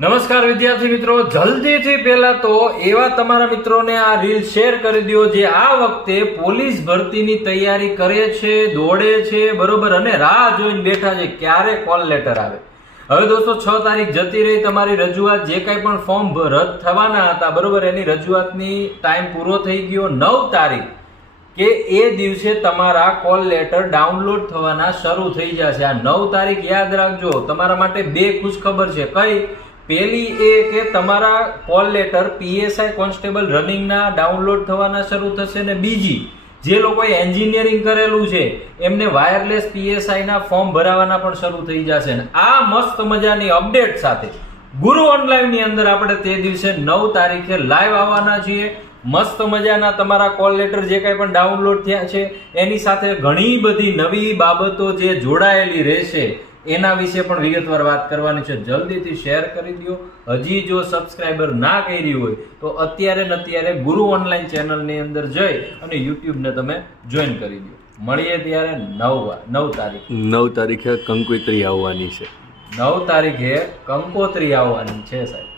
નમસ્કાર વિદ્યાર્થી મિત્રો, જલ્દીથી પહેલા તો એવા તમારા મિત્રોને આ રીલ શેર કરી દો જે આ વખતે પોલીસ ભરતીની તૈયારી કરે છે, દોડે છે, બરોબર, અને રાહ જોઈને બેઠા છે ક્યારે કોલ લેટર આવે. હવે દોસ્તો 6 તારીખ જતી રહી, તમારી રજૂઆત જે કાંઈ પણ ફોર્મ રદ થવાના હતા, બરોબર, એની રજૂઆતની ટાઈમ પૂરો થઈ ગયો. 9 તારીખ કે એ દિવસે તમારા કોલ લેટર ડાઉનલોડ થવાના શરૂ થઈ જશે. આ 9 તારીખ યાદ રાખજો. તમારા માટે બે ખુશખબર છે. કઈ? પહેલી એ કે તમારા કોલ લેટર પીએસઆઈ કોન્સ્ટેબલ રનિંગના ડાઉનલોડ થવાના શરૂ થશે, ને બીજી, જે લોકોએ એન્જિનિયરિંગ કરેલું છે એમને વાયરલેસ પીએસઆઈ ના ફોર્મ ભરાવાના પણ શરૂ થઈ જશે. ને આ મસ્ત મજાની અપડેટ સાથે ગુરુ ઓનલાઈન ની અંદર આપણે તે દિવસે 9 તારીખે લાઈવ આવવાના છીએ. મસ્ત મજાના તમારા કોલ લેટર જે કાંઈ પણ ડાઉનલોડ થયા છે એની સાથે ઘણી બધી નવી બાબતો જે જોડાયેલી રહેશે એના વિશે પણ વિગતવાર વાત કરવાની છે. જલ્દીથી શેર કરી દો. હજી જો સબસ્ક્રાઇબર ના કરી હોય તો અત્યારે ને અત્યારે ગુરુ ઓનલાઈન ચેનલની અંદર જઈ અને યુટ્યુબને તમે જોઈન કરી દો. મળીએ ત્યારે 9 તારીખ. 9 તારીખે કંકોત્રી આવવાની છે. 9 તારીખે કંકોત્રી આવવાની છે સાહેબ.